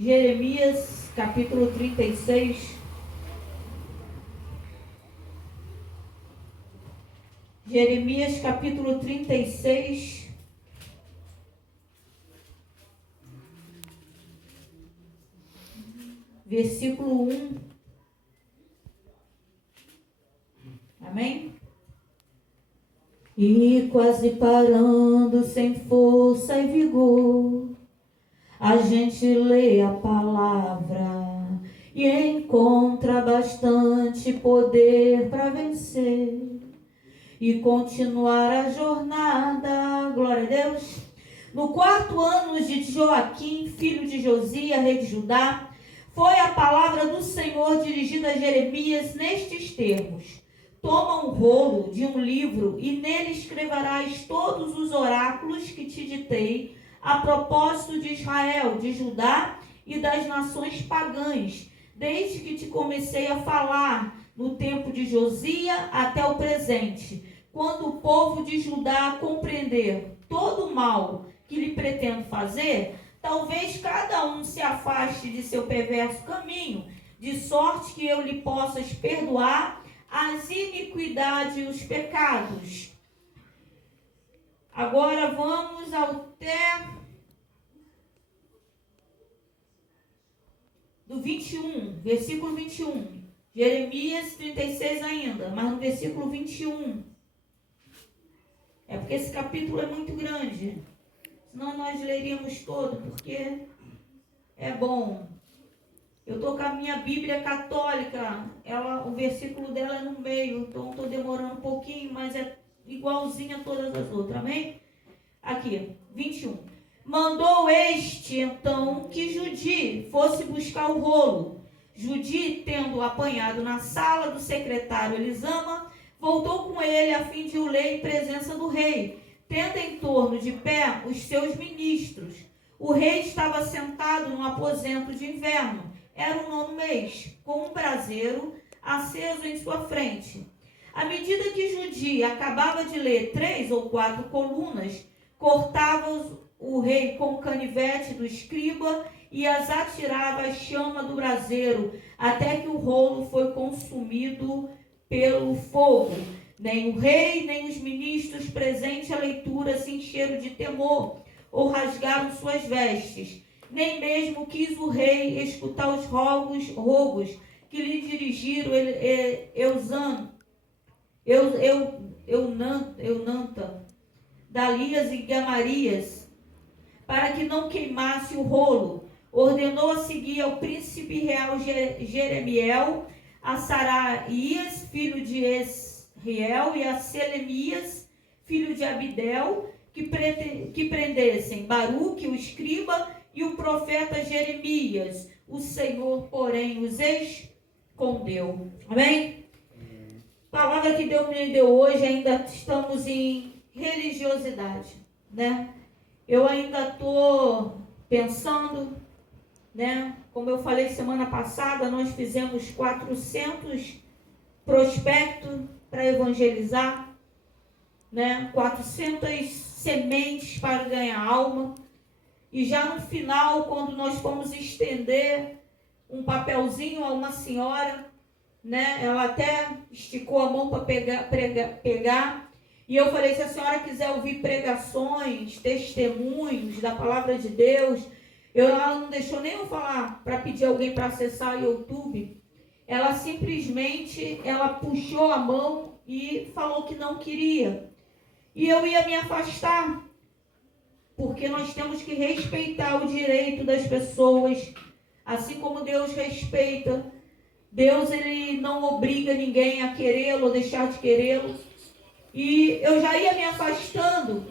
Jeremias capítulo 36. Jeremias capítulo 36. Versículo 1. Amém? E quase parando, sem força e vigor, a gente lê a palavra e encontra bastante poder para vencer e continuar a jornada. Glória a Deus. No 4º ano de Joaquim, filho de Josias, rei de Judá, foi a palavra do Senhor dirigida a Jeremias nestes termos: toma um rolo de um livro e nele escreverás todos os oráculos que te ditei a propósito de Israel, de Judá e das nações pagãs, desde que te comecei a falar no tempo de Josias até o presente, quando o povo de Judá compreender todo o mal que lhe pretendo fazer, talvez cada um se afaste de seu perverso caminho, de sorte que eu lhe possa perdoar as iniquidades e os pecados. Agora vamos até do 21, versículo 21. Jeremias 36 ainda, mas no versículo 21. É porque esse capítulo é muito grande. Senão nós leríamos todo, porque é bom. Eu estou com a minha Bíblia católica, o versículo dela é no meio, então estou demorando um pouquinho, mas é igualzinha a todas as outras, amém? Aqui, 21. Mandou este, então, que Judi fosse buscar o rolo. Judi, tendo apanhado na sala do secretário Elisama, voltou com ele a fim de o ler em presença do rei, tendo em torno de pé os seus ministros. O rei estava sentado num aposento de inverno. Era o 9º mês, com um braseiro aceso em sua frente. À medida que Judi acabava de ler 3 ou 4 colunas, cortava o rei com o canivete do escriba e as atirava à chama do braseiro, até que o rolo foi consumido pelo fogo. Nem o rei, nem os ministros presentes à leitura se encheram de temor ou rasgaram suas vestes. Nem mesmo quis o rei escutar os rogos que lhe dirigiram Eunanta, Dalias e Gamarias, para que não queimasse o rolo. Ordenou a seguir ao príncipe real Jeremiel, a Saraías, filho de Esriel, e a Selemias, filho de Abidel, que prendessem Baruque, o escriba, e o profeta Jeremias. O Senhor, porém, os escondeu. Amém? Palavra que Deus me deu hoje, ainda estamos em religiosidade, né? Eu ainda estou pensando, né? Como eu falei semana passada, nós fizemos 400 prospectos para evangelizar, né? 400 sementes para ganhar alma. E já no final, quando nós fomos estender um papelzinho a uma senhora, né? Ela até esticou a mão para pegar. E eu falei, se a senhora quiser ouvir pregações, testemunhos da palavra de Deus, ela não deixou nem eu falar para pedir alguém para acessar o YouTube. Ela simplesmente, puxou a mão e falou que não queria. E eu ia me afastar, porque nós temos que respeitar o direito das pessoas, assim como Deus respeita. Deus, ele não obriga ninguém a querê-lo ou deixar de querê-lo. E eu já ia me afastando,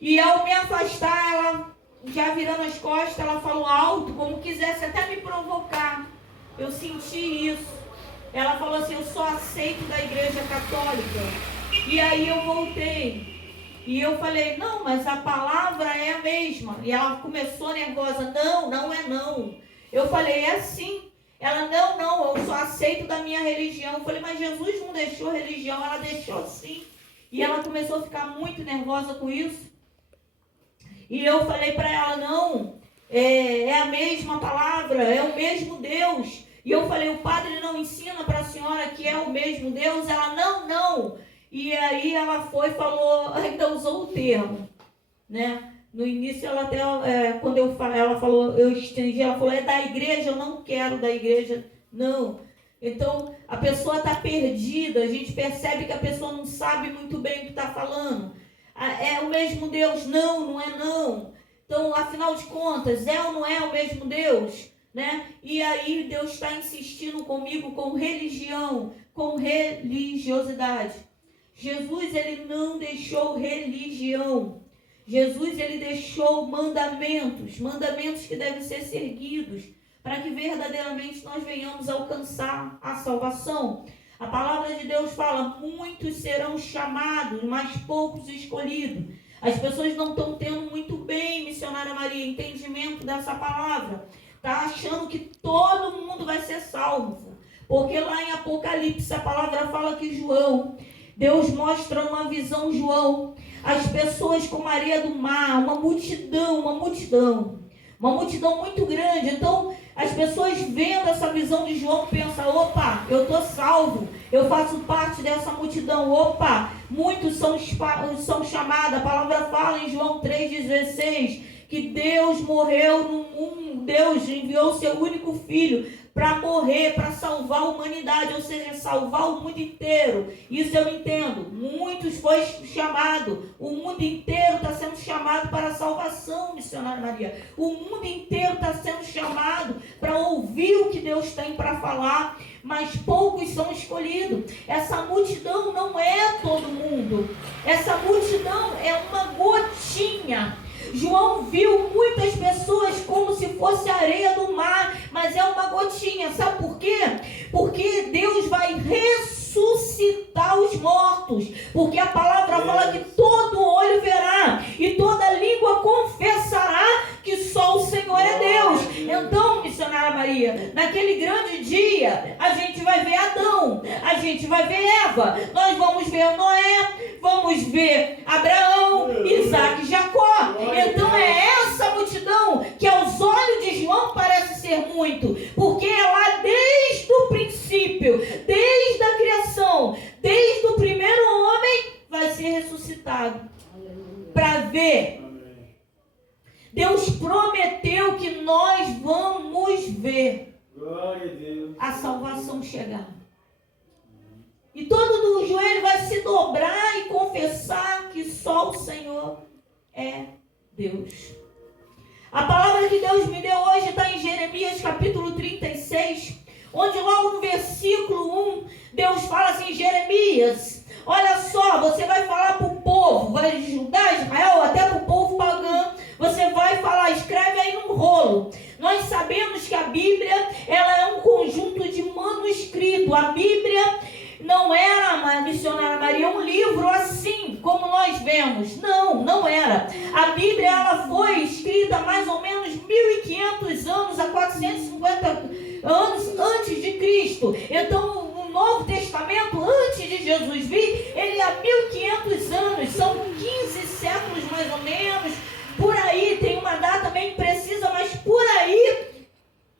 e ao me afastar, ela, já virando as costas, ela falou alto, como quisesse até me provocar. Eu senti isso. Ela falou assim, eu só aceito da igreja católica. E aí eu voltei. E eu falei, não, mas a palavra é a mesma. E ela começou nervosa, não é não. Eu falei, é sim. Ela, não, eu só aceito da minha religião. Eu falei, mas Jesus não deixou religião, ela deixou sim. E ela começou a ficar muito nervosa com isso. E eu falei para ela, não, é a mesma palavra, é o mesmo Deus. E eu falei, o padre não ensina para a senhora que é o mesmo Deus? Ela, não. E aí ela foi e falou, ainda usou o termo, né? No início ela até, quando ela falou, eu estendi, ela falou, é da igreja, eu não quero da igreja, não. Então, a pessoa está perdida, a gente percebe que a pessoa não sabe muito bem o que está falando. É o mesmo Deus? Não é não. Então, afinal de contas, é ou não é o mesmo Deus? Né? E aí Deus está insistindo comigo com religião, com religiosidade. Jesus, ele não deixou religião. Jesus, ele deixou mandamentos que devem ser seguidos para que verdadeiramente nós venhamos alcançar a salvação. A palavra de Deus fala, muitos serão chamados, mas poucos escolhidos. As pessoas não estão tendo muito bem, missionária Maria, entendimento dessa palavra. Está achando que todo mundo vai ser salvo. Porque lá em Apocalipse a palavra fala que Deus mostra uma visão, João, as pessoas como a areia do mar, uma multidão muito grande. Então, as pessoas vendo essa visão de João pensam, opa, eu estou salvo, eu faço parte dessa multidão, opa, muitos são chamados. A palavra fala em João 3,16, que Deus morreu no mundo, Deus enviou seu único filho para morrer, para salvar a humanidade, ou seja, salvar o mundo inteiro. Isso eu entendo. Muitos foi chamado, o mundo inteiro está sendo chamado para a salvação, missionária Maria. O mundo inteiro está sendo chamado para ouvir o que Deus tem para falar, mas poucos são escolhidos. Essa multidão não é todo mundo. Essa multidão é uma gotinha. João viu muitas pessoas como se fosse areia do mar, mas é uma gotinha. Sabe por quê? Porque Deus vai ressuscitar os mortos. Porque a palavra fala que todo olho verá e toda língua confessará que só o Senhor é Deus. Então, missionária Maria, naquele grande dia, a gente vai ver Adão, a gente vai ver Eva, nós vamos ver Noé, vamos ver Abraão, Isaac e Jacó. Então é essa multidão que aos olhos de João parece ser muito, porque é lá desde o princípio, desde a criação, desde o primeiro homem, vai ser ressuscitado para ver. Deus prometeu que nós vamos ver a salvação chegar. E todo joelho vai se dobrar e confessar que só o Senhor é Deus. A palavra que Deus me deu hoje está em Jeremias capítulo 36, onde logo no versículo 1, Deus fala assim, Jeremias, olha só, você vai falar para o povo, vai de Judá, Israel, até para o povo pagão, você vai falar, escreve aí num rolo. Nós sabemos que a Bíblia, ela é um conjunto de manuscrito. A Bíblia não era, missionária Maria, um livro assim, como nós vemos. Não era. A Bíblia, ela foi escrita mais ou menos 1.500 anos, a 450 anos antes de Cristo. Então, o Novo Testamento, antes de Jesus vir, ele há 1.500 anos, são 15 séculos mais ou menos. Por aí, tem uma data bem precisa, mas por aí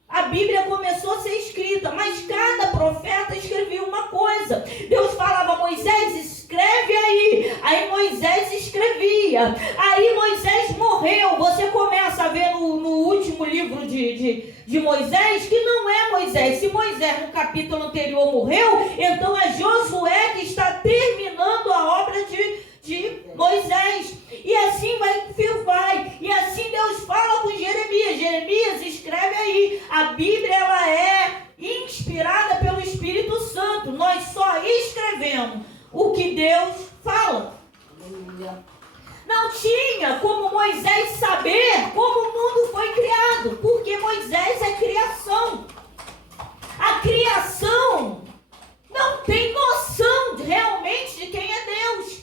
a Bíblia começou a ser escrita, mas cada profeta escrevia uma coisa. Deus falava, Moisés, escreve aí. Aí Moisés escrevia. Aí Moisés morreu. Você começa a ver no último livro de Moisés, que não é Moisés. Se Moisés no capítulo anterior morreu, então é Josué que está terminando a obra de Moisés. E assim vai. E assim Deus fala com Jeremias. Jeremias, escreve aí. A Bíblia, ela é inspirada pelo Espírito Santo. Nós só escrevemos o que Deus fala. Não tinha como Moisés saber como o mundo foi criado, porque Moisés é criação. A criação não tem noção realmente de quem é Deus.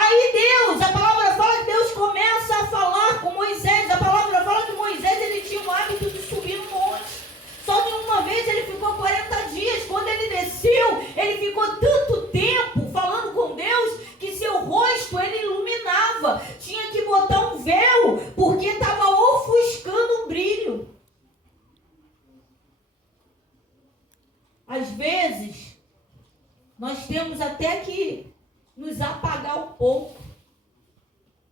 Aí Deus, a palavra fala que Deus começa a falar com Moisés. A palavra fala que Moisés, ele tinha o hábito de subir no monte. Só que uma vez ele ficou 40 dias. Quando ele desceu, ele ficou tanto tempo falando com Deus que seu rosto ele iluminava. Tinha que botar um véu Nós temos até que nos apagar um pouco.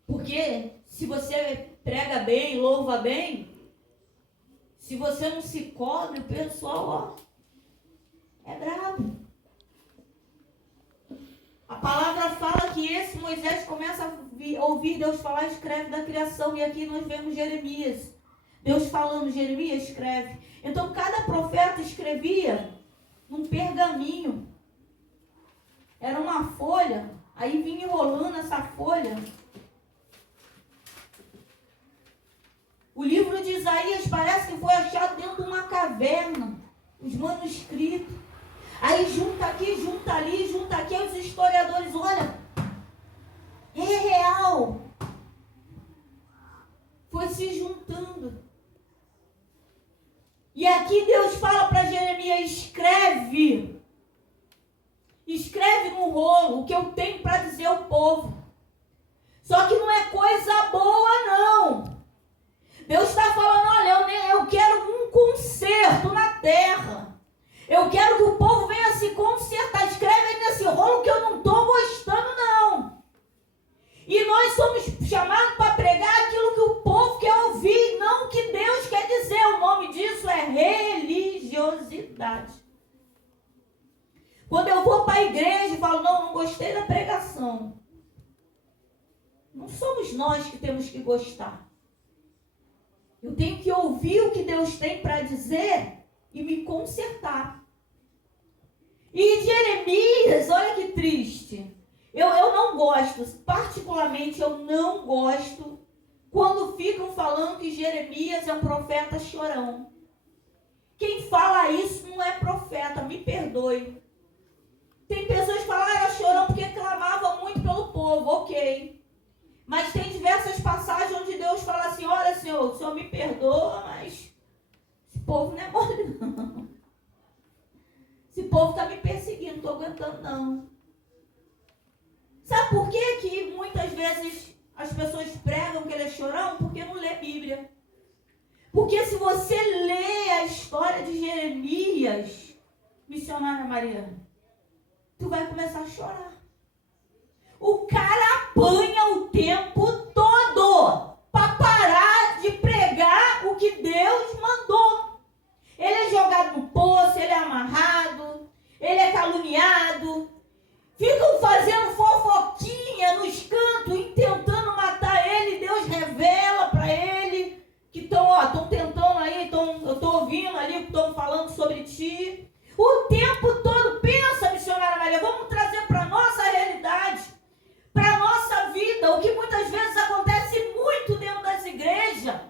Porque se você prega bem, louva bem, se você não se cobre, o pessoal, é brabo. A palavra fala que esse Moisés começa a ouvir Deus falar, escreve da criação. E aqui nós vemos Jeremias. Deus falando, Jeremias, escreve. Então cada profeta escrevia num pergaminho. Era uma folha. Aí vinha enrolando essa folha. O livro de Isaías parece que foi achado dentro de uma caverna. Os manuscritos. Aí junta aqui, junta ali, junta aqui. Os historiadores, olha, é real. Foi se juntando. E aqui Deus fala para Jeremias, escreve. Escreve no rolo o que eu tenho para dizer ao povo. Só que não é coisa boa, não. Deus está falando, olha, eu quero um conserto na terra. Eu quero que o povo venha se consertar. Escreve aí nesse rolo que eu não estou gostando, não. E nós somos chamados para pregar aquilo que o povo quer ouvir, não o que Deus quer dizer. O nome disso é religiosidade. Quando eu vou para a igreja e falo, não gostei da pregação. Não somos nós que temos que gostar. Eu tenho que ouvir o que Deus tem para dizer e me consertar. E Jeremias, olha que triste. Eu não gosto, particularmente eu não gosto quando ficam falando que Jeremias é um profeta chorão. Quem fala isso não é profeta, me perdoe. Tem pessoas que falam, era chorão porque clamava muito pelo povo, ok. Mas tem diversas passagens onde Deus fala assim, olha Senhor, o Senhor me perdoa, mas esse povo não é mole não. Esse povo está me perseguindo, não estou aguentando não. Sabe por que muitas vezes as pessoas pregam que ele é chorão? Porque não lê Bíblia. Porque se você lê a história de Jeremias, missionária Mariana, tu vai começar a chorar. O cara apanha o tempo todo para parar de pregar o que Deus mandou. Ele é jogado no poço, ele é amarrado, ele é caluniado. Ficam fazendo fofoquinha nos cantos, tentando matar ele. Deus revela para ele que estão tentando aí, eu estou ouvindo ali que estão falando sobre ti. O tempo todo, pensa, missionária Maria, vamos trazer para a nossa realidade, para a nossa vida, o que muitas vezes acontece muito dentro das igrejas.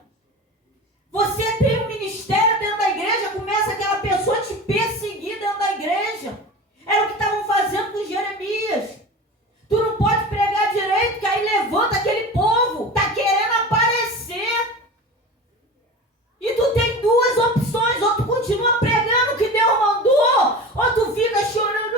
Você tem um ministério dentro da igreja, começa aquela pessoa a te perseguir dentro da igreja. Era o que estavam fazendo com Jeremias. Tu não pode pregar direito, que aí levanta aquele povo, está querendo aparecer. E tu tem duas opções, ou tu continua pregando o que Deus mandou, ou tu fica chorando.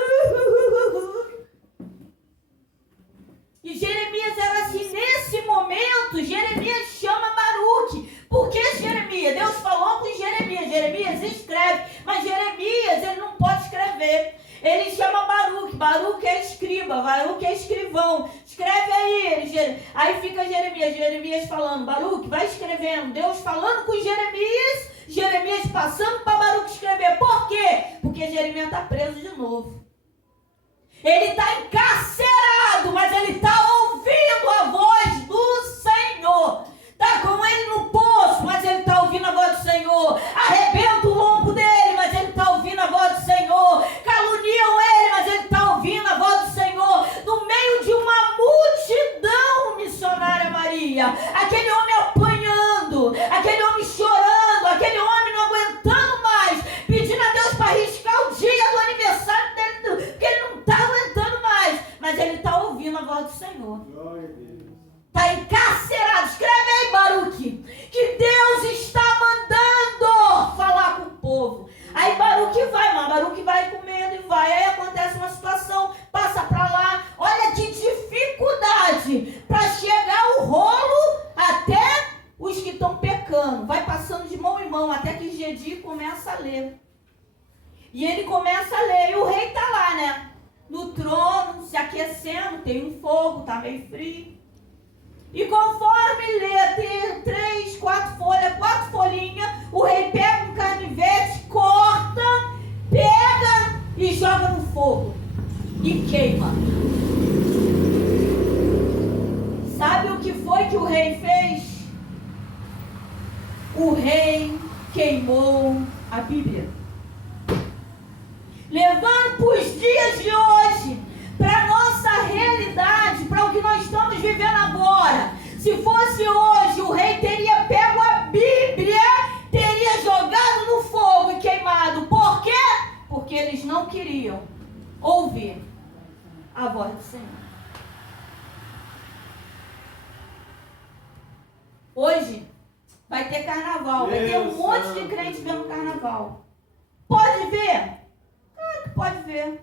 E Jeremias era assim, nesse momento, Jeremias chama Baruque. Por que Jeremias? Deus falou com Jeremias, Jeremias escreve, mas Jeremias, ele não pode escrever. Ele chama Baruque, Baruque é escriba, Baruque é escrivão, escreve aí. Aí fica Jeremias falando, Baruque, vai escrevendo. Deus falando com Jeremias, Jeremias passando para Baruque escrever. Por quê? Porque Jeremias está preso de novo. Ele está encarcerado, mas ele está ouvindo a voz do Senhor. Está com ele no poço, mas ele está ouvindo a voz do Senhor. Arrebenta o lombo dele, mas ele está ouvindo a voz do Senhor. Caluniam ele, mas ele está ouvindo a voz do Senhor. No meio de uma multidão, missionária Maria. Aquele homem apanhando, aquele homem chorando, aquele homem não aguentando mais, pedindo a Deus para arriscar o dia do aniversário dele, porque ele não está aguentando mais. Mas ele está ouvindo a voz do Senhor. Está encarcerado. Escreve aí, Baruque, que Deus está mandando falar com o povo. Aí Baruque vai, mas Baruque vai com medo e vai. Aí acontece uma situação, passa para lá. Olha que dificuldade para chegar o rolo até os que estão pecando. Vai passando de mão em mão até que Gedi começa a ler. E ele começa a ler. E o rei está lá, né? no trono, se aquecendo, tem um fogo, tá meio frio. E conforme lê, tem 3, 4 folhas, 4 folhinhas, o rei pega um canivete, corta, pega e joga no fogo. E queima. Sabe o que foi que o rei fez? O rei queimou a Bíblia. Levando para os dias de hoje, para a nossa realidade, para o que nós estamos vivendo agora. Se fosse hoje, o rei teria pego a Bíblia, teria jogado no fogo e queimado. Por quê? Porque eles não queriam ouvir a voz do Senhor. Hoje vai ter carnaval, vai ter um monte de crente vendo carnaval. Pode ver? Claro que pode ver.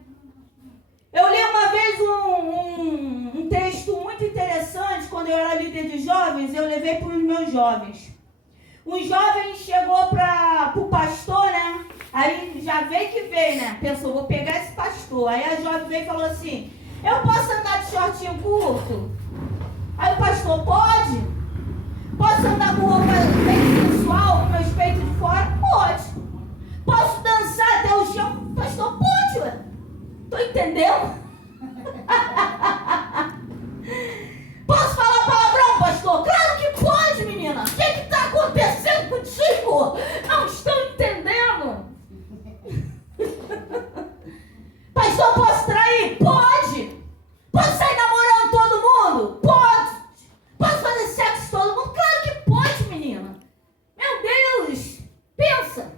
Eu li uma vez um texto muito interessante, quando eu era líder de jovens, eu levei para os meus jovens. Um jovem chegou para o pastor, né? Aí já veio que veio, né? Pensou, vou pegar esse pastor. Aí a jovem veio e falou assim, eu posso andar de shortinho curto? Aí o pastor, pode? Posso andar com roupa bem sensual, com meus peitos de fora? Pode. Posso dançar até o chão? Pastor, pode, ué. Tô entendendo? Posso falar palavrão, pastor? Claro que pode, menina. O que está acontecendo contigo? Não estou entendendo. Pastor, posso trair? Pode. Posso sair namorando todo mundo? Pode. Posso fazer sexo com todo mundo? Claro que pode, menina. Meu Deus. Pensa.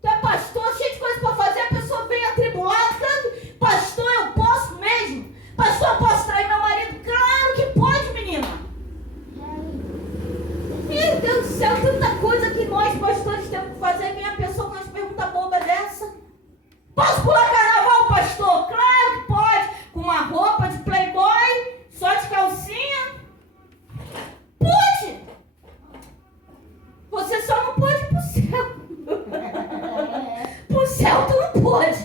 Tu é pastor, cheio de coisa para fazer, a pessoa vem atribulada. Claro que, pastor, eu posso mesmo. Pastor, eu posso trair meu marido? Claro que pode, menina. Meu Deus do céu, tanta coisa que nós, pastores, temos que fazer. Vem a pessoa com umas perguntas bobas dessa. Posso pular carnaval, pastor? Claro que pode. Com uma roupa de playboy, só de calcinha. Pode. Você só não pode ir pro céu. Pro céu tu não pode.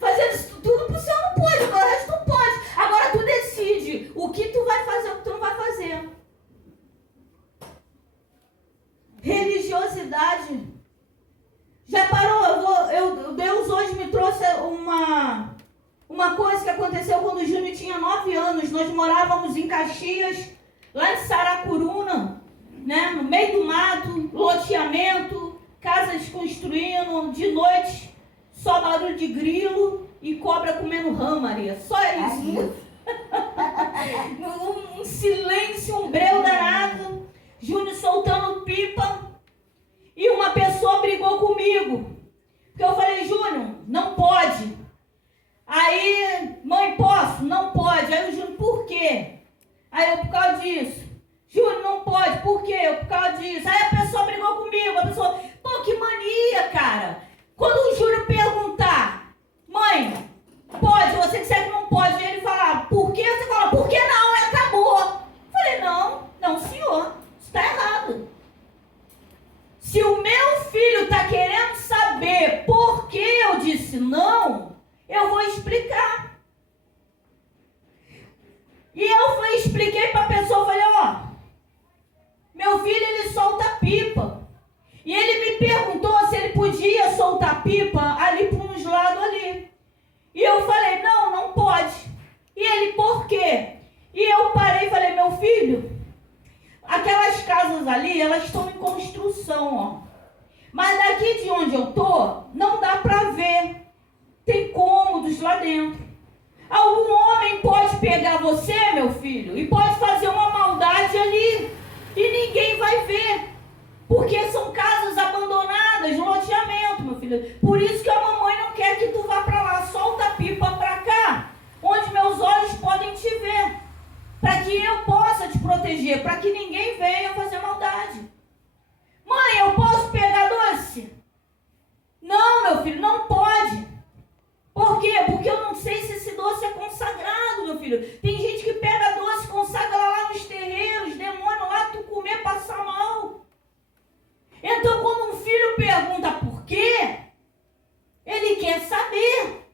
Fazer isso tudo pro céu não pode. O resto não pode. Agora tu decide o que tu vai fazer, o que tu não vai fazer. Religiosidade. Já parou? Deus hoje me trouxe uma coisa que aconteceu quando o Júnior tinha 9 anos. Nós morávamos em Caxias, lá em Saracuruna, né? No meio do mato, loteamento, casas construindo, de noite, só barulho de grilo e cobra comendo rã, Maria. Só isso. Um silêncio, um breu danado. Júnior soltando pipa. E uma pessoa brigou comigo. Porque eu falei, Júnior, não pode. Aí, mãe, posso? Não pode. Aí o Júnior, por quê? Aí eu, por causa disso. Júnior, não pode. Por quê? Eu, por causa disso. Aí a pessoa brigou comigo. A pessoa, pô, que mania, cara. Quando o Júnior perguntar, mãe, pode? Você disser que não pode. E ele falar, por quê? Você fala, por que não? E acabou. Eu falei, não, senhor. Isso está errado. Se o meu filho está querendo saber por que eu disse não, eu vou explicar. E eu expliquei para a pessoa, falei, meu filho, ele solta pipa. E ele me perguntou se ele podia soltar pipa ali para uns lados ali. E eu falei, não pode. E ele, por quê? E eu parei e falei, meu filho, aquelas casas ali, elas estão em construção, Mas daqui de onde eu tô, não dá para ver. Tem cômodos lá dentro. Algum homem pode pegar você, meu filho, e pode fazer uma maldade ali. E ninguém vai ver. Porque são casas abandonadas, no loteamento, meu filho. Por isso que a mamãe não quer que tu vá para lá. Solta a pipa para cá, onde meus olhos podem te ver. Para que eu possa te proteger, para que ninguém venha fazer maldade. Mãe, eu posso pegar doce? Não, meu filho, não pode. Por quê? Porque eu não sei se esse doce é consagrado, meu filho. Tem gente que pega doce, consagra lá nos terreiros, demônio lá, tu comer, passar mal. Então, quando um filho pergunta por quê, ele quer saber.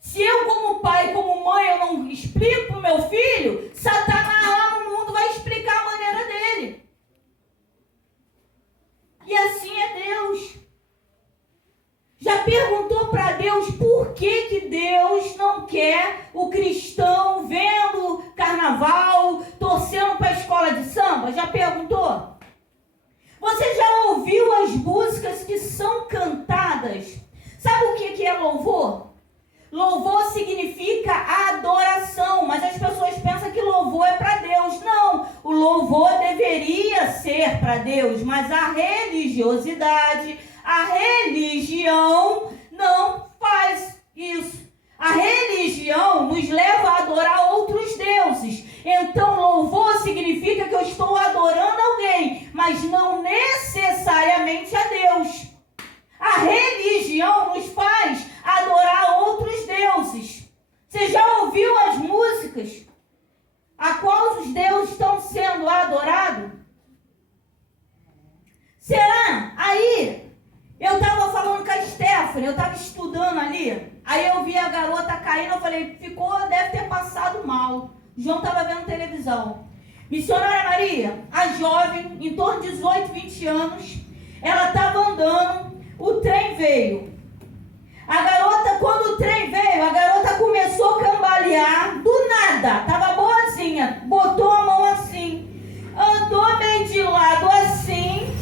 Se eu, como pai, como mãe, eu Já perguntou para Deus por que Deus não quer o cristão vendo carnaval, torcendo para a escola de samba? Já perguntou? Você já ouviu as músicas que são cantadas? Sabe o que é louvor? Louvor significa adoração, mas as pessoas pensam que louvor é para Deus. Não, o louvor deveria ser para Deus, mas a religiosidade, a religião não faz isso. A religião nos leva a adorar outros deuses. Então, louvor significa que eu estou adorando alguém, mas não necessariamente a Deus. A religião nos faz adorar outros deuses. Você já ouviu as músicas a qual os deuses estão sendo adorados? Será? Aí, eu estava falando com a Stephanie, eu estava estudando ali, aí eu vi a garota caindo, eu falei, deve ter passado mal. João estava vendo televisão. Missionária Maria, a jovem, em torno de 18, 20 anos, ela estava andando, o trem veio. A garota, quando o trem veio, a garota começou a cambalear, do nada, estava boazinha, botou a mão assim, andou meio de lado assim,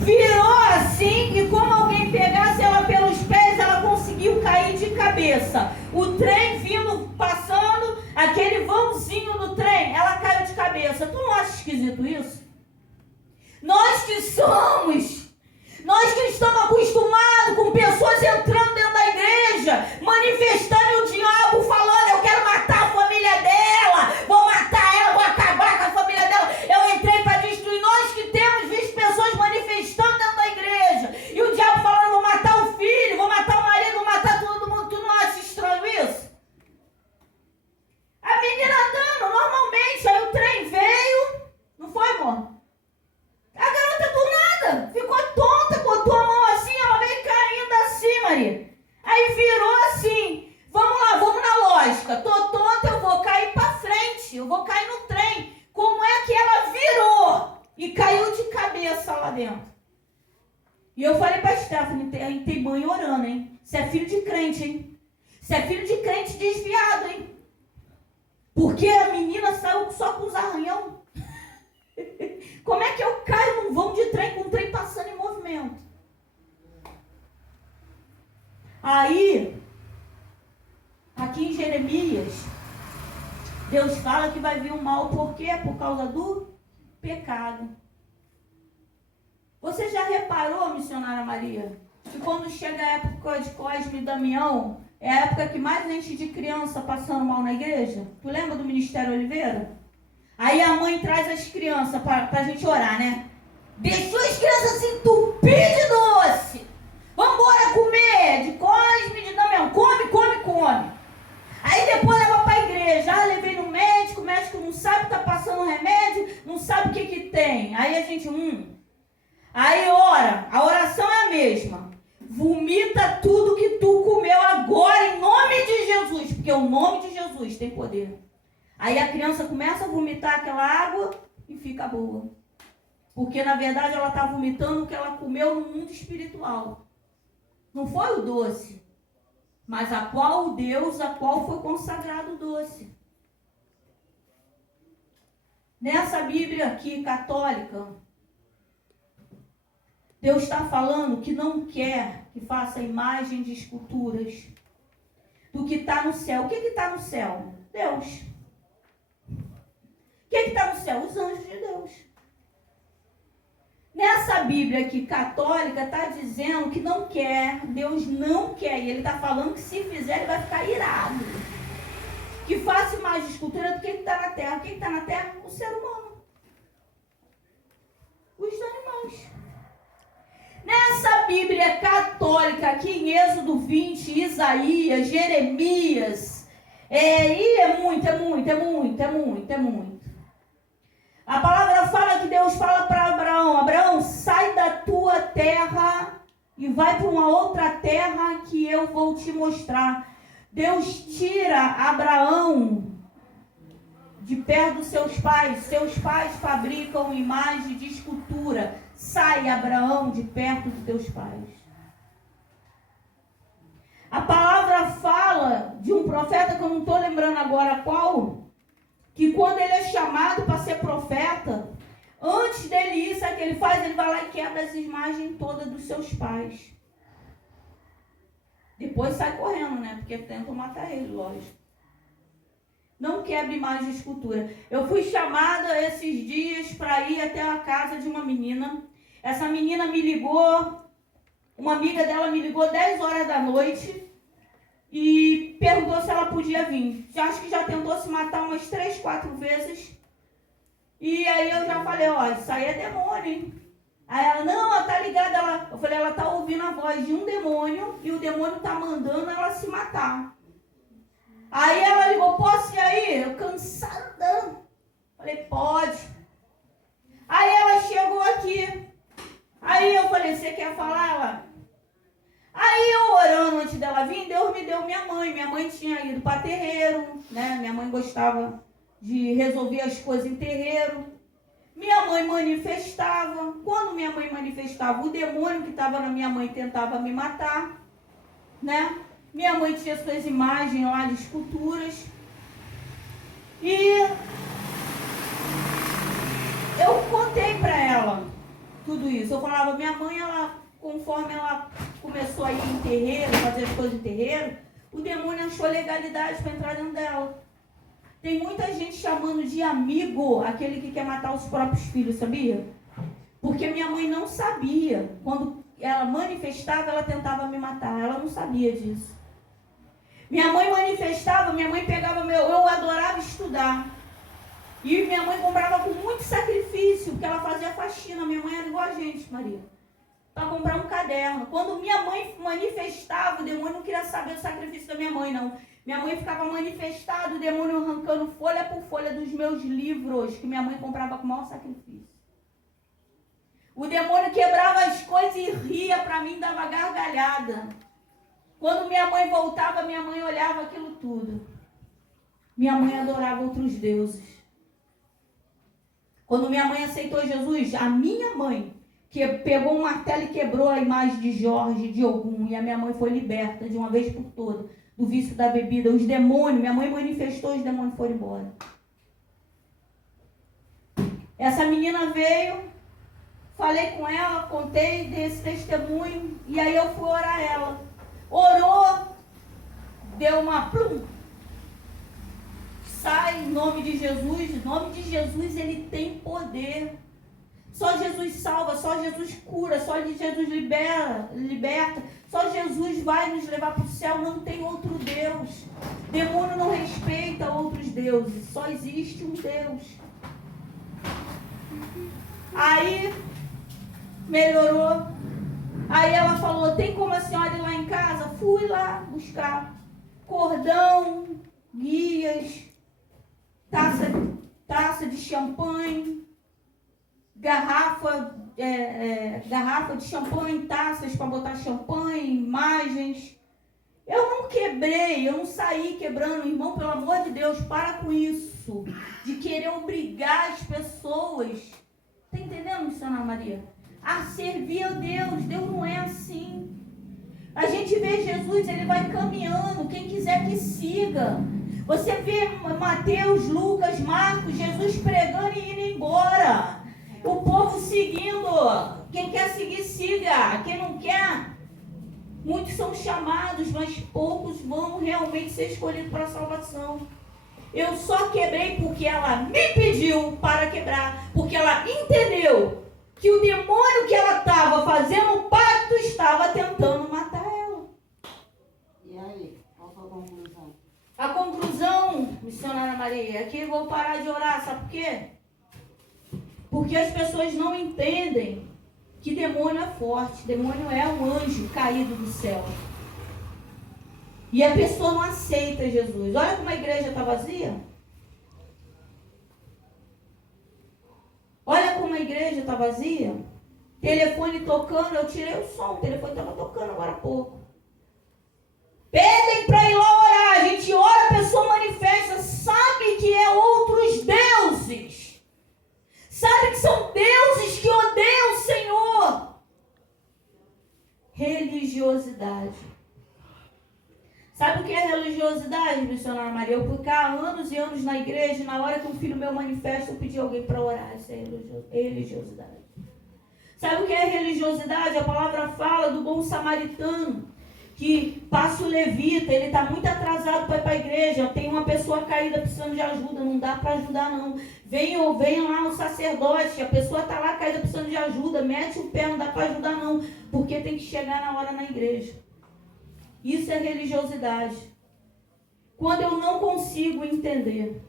virou assim, e como alguém pegasse ela pelos pés, ela conseguiu cair de cabeça. O trem vindo, passando, aquele vãozinho do trem, ela caiu de cabeça. Tu não acha esquisito isso? Nós que estamos acostumados com pessoas entrando dentro da igreja, manifestando o diabo, falando, eu quero matar a família dela, vou matar ela, vou acabar com a família dela, eu entrei para destruir. Nós que temos visto pessoas manifestando dentro da igreja, e o diabo falando, vou matar o filho, vou matar o marido, vou matar todo mundo. Tu não acha estranho isso? A menina andando normalmente, aí o trem veio, não foi, amor? A garota do nada ficou tonta, botou a mão assim, ela veio caindo assim, Maria. Aí virou assim, vamos lá, vamos na lógica. Tô tonta, eu vou cair para frente, eu vou cair no trem. Como é que ela virou e caiu de cabeça lá dentro? E eu falei para a Stephanie, tem mãe orando, hein? Você é filho de crente, hein? Você é filho de crente desviado, hein? Porque a menina saiu só com os arranhão. Como é que eu caio num vão de trem com o trem passando em movimento? Aí, aqui em Jeremias, Deus fala que vai vir um mal. Por quê? Por causa do pecado. Você já reparou, missionária Maria, que quando chega a época de Cosme e Damião, é a época que mais enche de criança passando mal na igreja? Tu lembra do Ministério Oliveira? Aí a mãe traz as crianças pra gente orar, né? Deixou as crianças se entupir de doce. Vambora comer de Cosme, de Damião. Come, come, come. Aí depois leva pra igreja. Ah, levei no médico, o médico não sabe que tá passando remédio, não sabe o que tem. Aí a gente, Aí ora, a oração é a mesma. Vomita tudo que tu comeu agora em nome de Jesus, porque o nome de Jesus tem poder. Aí a criança começa a vomitar aquela água e fica boa. Porque na verdade ela está vomitando o que ela comeu no mundo espiritual. Não foi o doce, mas a qual foi consagrado o doce. Nessa Bíblia aqui, católica, Deus está falando que não quer que faça imagem de esculturas do que está no céu. O que está no céu? Deus. O que está no céu? Os anjos de Deus. Nessa Bíblia aqui católica está dizendo que não quer, Deus não quer. E ele está falando que se fizer ele vai ficar irado. Que faça imagem de escultura do que está na terra. O que está na terra? O ser humano. Os animais. Nessa Bíblia católica aqui em Êxodo 20, Isaías, Jeremias, é muito. A palavra fala que Deus fala para Abraão, Abraão, sai da tua terra e vai para uma outra terra que eu vou te mostrar. Deus tira Abraão de perto dos seus pais fabricam imagem de escultura. Sai, Abraão, de perto dos teus pais. A palavra fala de um profeta, que eu não estou lembrando agora qual, que quando ele é chamado para ser profeta, antes dele ir, sabe o que ele faz? Ele vai lá e quebra as imagens todas dos seus pais. Depois sai correndo, né? Porque tentam matar ele, lógico. Não quebre imagem de escultura. Eu fui chamada esses dias para ir até a casa de uma menina. Essa menina me ligou, uma amiga dela me ligou 10 horas da noite e perguntou se ela podia vir. Acho que já tentou se matar umas 3, 4 vezes. E aí eu já falei, ó, isso aí é demônio, hein? Aí ela, não, ela tá ligada. Eu falei, ela tá ouvindo a voz de um demônio e o demônio tá mandando ela se matar. Aí ela ligou, posso ir aí? Eu cansada. Falei, pode. Aí ela chegou aqui. Aí eu falei, você quer falar? Ela... Aí eu orando antes dela vir, Deus me deu minha mãe. Minha mãe tinha ido para terreiro, né? Minha mãe gostava de resolver as coisas em terreiro. Minha mãe manifestava. Quando minha mãe manifestava, o demônio que estava na minha mãe tentava me matar, né? Minha mãe tinha suas imagens lá de esculturas. E eu contei para ela tudo isso. Eu falava, minha mãe, ela, conforme ela começou a ir em terreiro, fazer as coisas em terreiro, o demônio achou legalidade para entrar dentro dela. Tem muita gente chamando de amigo aquele que quer matar os próprios filhos, sabia? Porque minha mãe não sabia. Quando ela manifestava, ela tentava me matar. Ela não sabia disso. Minha mãe manifestava, minha mãe pegava eu adorava estudar. E minha mãe comprava com muito sacrifício, porque ela fazia faxina. Minha mãe era igual a gente, Maria. Para comprar um caderno. Quando minha mãe manifestava, o demônio não queria saber do sacrifício da minha mãe, não. Minha mãe ficava manifestada, o demônio arrancando folha por folha dos meus livros, que minha mãe comprava com o maior sacrifício. O demônio quebrava as coisas e ria para mim, dava gargalhada. Quando minha mãe voltava, minha mãe olhava aquilo tudo. Minha mãe adorava outros deuses. Quando minha mãe aceitou Jesus, a minha mãe, que pegou um martelo e quebrou a imagem de Jorge, de Ogum, e a minha mãe foi liberta de uma vez por todas do vício da bebida. Os demônios, minha mãe manifestou, os demônios foram embora. Essa menina veio, falei com ela, contei desse testemunho, e aí eu fui orar ela. Orou, deu uma plum. Sai em nome de Jesus. Em nome de Jesus, ele tem poder. Só Jesus salva, só Jesus cura, só Jesus liberta. Só Jesus vai nos levar para o céu, não tem outro Deus. Demônio não respeita outros deuses, só existe um Deus. Aí, melhorou. Aí ela falou, tem como a senhora ir lá em casa? Fui lá buscar cordão, guias, taça de champanhe, garrafa de champanhe, taças para botar champanhe, imagens. Eu não quebrei, eu não saí quebrando. Irmão, pelo amor de Deus, para com isso, de querer obrigar as pessoas. Está entendendo, missionária Maria? A servir a Deus. Deus não é assim. A gente vê Jesus, ele vai caminhando, quem quiser que siga. Você vê Mateus, Lucas, Marcos, Jesus pregando e indo embora. O povo seguindo. Quem quer seguir, siga. Quem não quer, muitos são chamados, mas poucos vão realmente ser escolhidos para a salvação. Eu só quebrei porque ela me pediu para quebrar, porque ela entendeu que o demônio que ela estava fazendo pacto estava tentando matar ela. E aí, qual foi a conclusão? A conclusão, missionária Maria, é que eu vou parar de orar, sabe por quê? Porque as pessoas não entendem que demônio é forte, demônio é um anjo caído do céu. E a pessoa não aceita Jesus. Olha como a igreja está vazia. Olha como a igreja está vazia. Telefone tocando, eu tirei o som, o telefone estava tocando agora há pouco. Pedem para ir lá orar, a gente ora, a pessoa manifesta, sabe que é outros deuses. Sabe que são deuses que odeiam o Senhor. Religiosidade. Sabe o que é religiosidade, missionária Maria? Eu ficar anos e anos na igreja, na hora que um filho meu manifesta, eu pedir alguém para orar. Isso é religiosidade. Sabe o que é religiosidade? A palavra fala do bom samaritano, que passa o levita, ele está muito atrasado para ir para a igreja, tem uma pessoa caída precisando de ajuda, não dá para ajudar não. Venha lá o sacerdote, a pessoa está lá caída precisando de ajuda, mete o pé, não dá para ajudar não, porque tem que chegar na hora na igreja. Isso é religiosidade. Quando eu não consigo entender.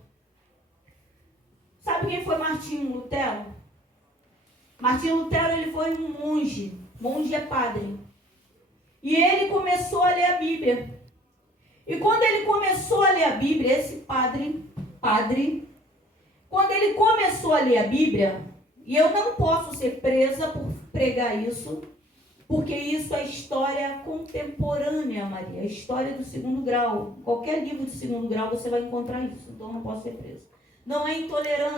Sabe quem foi Martinho Lutero? Martinho Lutero, ele foi um monge. Monge é padre. E ele começou a ler a Bíblia. E quando ele começou a ler a Bíblia, esse padre, quando ele começou a ler a Bíblia, e eu não posso ser presa por pregar isso, porque isso é história contemporânea, Maria, história do 2º grau. Qualquer livro de 2º grau você vai encontrar isso, então eu não posso ser presa. Não é intolerância.